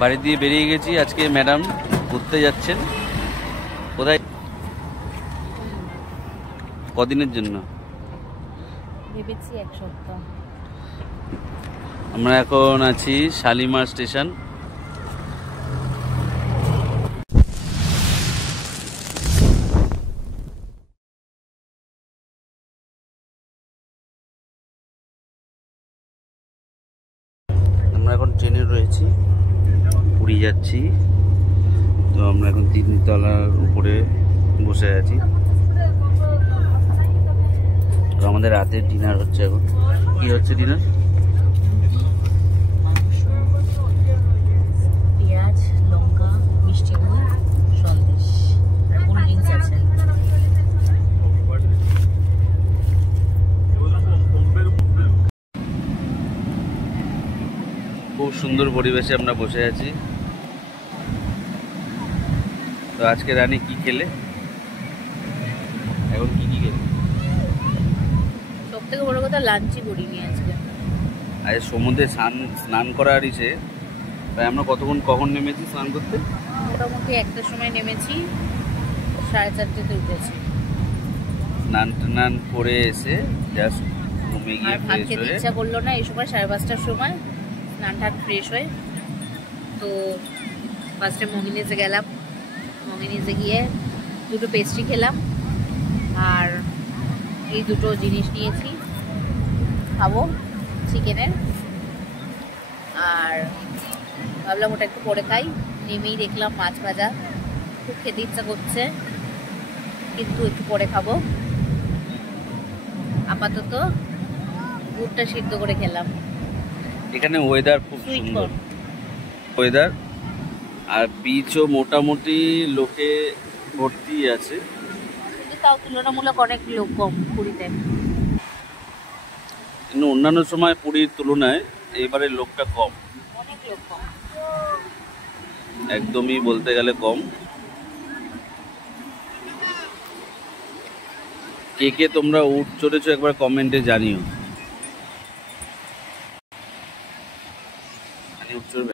বাড়ি দিয়ে বেরিয়ে গেছি। আজকে ম্যাডাম ঘুরতে যাচ্ছেন। কোথায়, কদিনের জন্য? ভেবেছি 1 সপ্তাহ। আমরা এখন আছি শালিমার স্টেশন। আমরা এখন ট্রেনে রয়েছি, পুরী যাচ্ছি। তো আমরা এখন 3 তলার উপরে বসে আছি। তো আমাদের রাতের ডিনার হচ্ছে। এখন কি হচ্ছে ডিনার? পেঁয়াজ, লঙ্কা, মিষ্টি দই, সন্দেশ আর কোল্ড ড্রিঙ্কস আছে। খুব সুন্দর পরিবেশে আমরা বসে আছি। তো আজকে রানী কি খেলে? এখন কি খেলে? সব থেকে বড় কথা লাঞ্চই করিনি আজকে। আজ সমুদ্রে স্নান করার ইচ্ছে। তাই আমরা কখন নেমেছি স্নান করতে? মোটামুটি 1টার সময় নেমেছি, 4:30তে উঠেছি। স্নান করে এসে জাস্ট ঘুমিয়ে গিয়ে ভাত ফ্রেশ খেতে হয়ে ইচ্ছা করলো না এই সময়, 5:30টার সময় স্নান টান ফ্রেশ হয়ে। তো ফার্স্টে মমিনিসে গেলাম। মমিনিসে গিয়ে 2টো পেস্ট্রি খেলাম আর এই 2টো জিনিস নিয়েছি খাবো চিকেনের। আর ভাবলাম ওটা একটু পরে খাই। নেমেই দেখলাম মাছ ভাজা, খুব খেতে ইচ্ছা করছে কিন্তু একটু পরে খাবো। আপাতত গুড়টা সিদ্ধ করে খেলাম। এখানে ওয়েদার খুব সুন্দর ওয়েদার, আর বিচও মোটামুটি লোকে ভর্তি আছে। কিন্তু তাও তুলনামূলক অনেক লোক কম পুরীতে। কিন্তু অন্যান্য সময় পুরীর তুলনায় এবারে লোকটা কম, অনেক লোক কম, একদমই বলতে গেলে কম। কে কে তোমরা উট চড়েছো একবার কমেন্টে জানিও। উট চড়বে।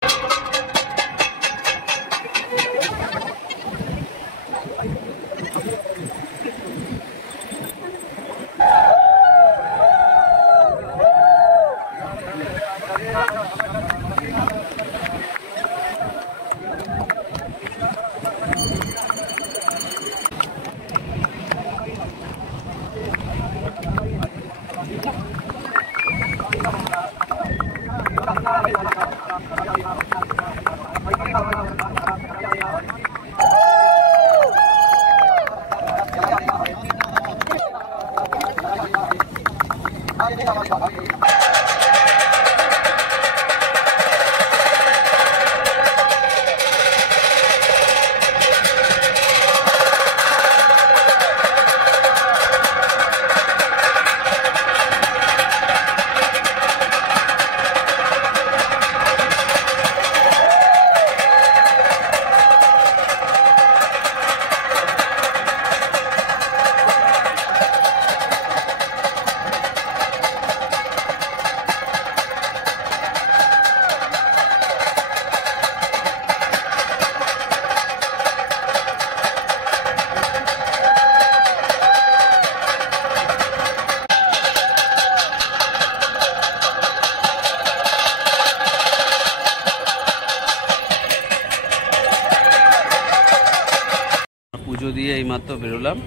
পুজো দিয়ে এইমাত্র বেরোলাম,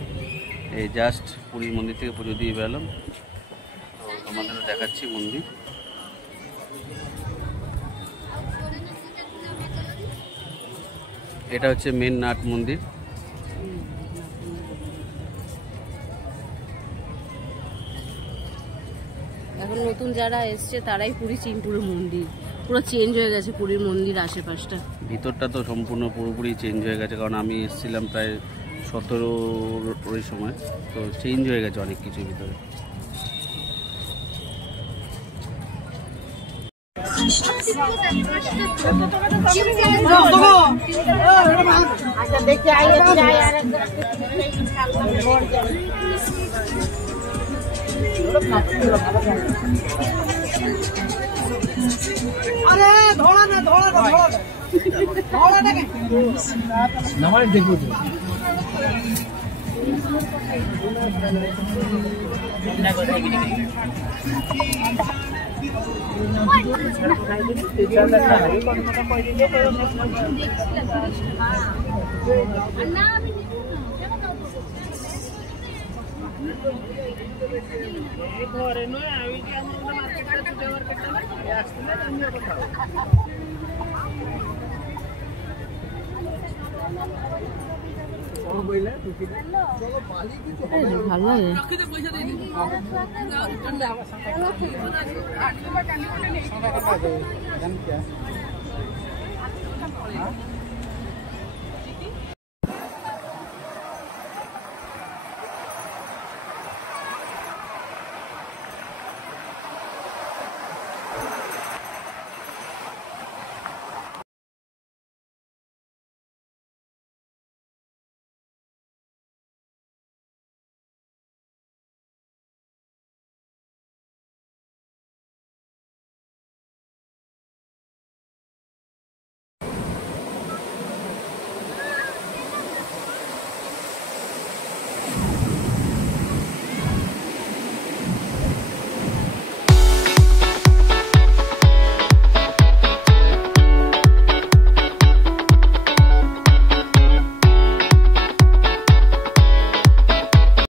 এই জাস্ট পুরীর মন্দির থেকে পুজো দিয়ে বেরোলাম। তো তোমাদের দেখাচ্ছি মন্দির। এটা হচ্ছে মেন নাট মন্দির। এখন নতুন যারা এসছে তারাই পুরী চিনপুরের মন্দির পুরো চেঞ্জ হয়ে গেছে। পুরীর মন্দির আশেপাশটা, ভিতরটা তো সম্পূর্ণ পুরোপুরি চেঞ্জ হয়ে গেছে, কারণ আমি এসেছিলাম প্রায় 17 ওই সময়। তো চেঞ্জ হয়ে গেছে অনেক কিছু ভিতরে। আচ্ছা দেখে আরে ধরা না ভালো লাগে।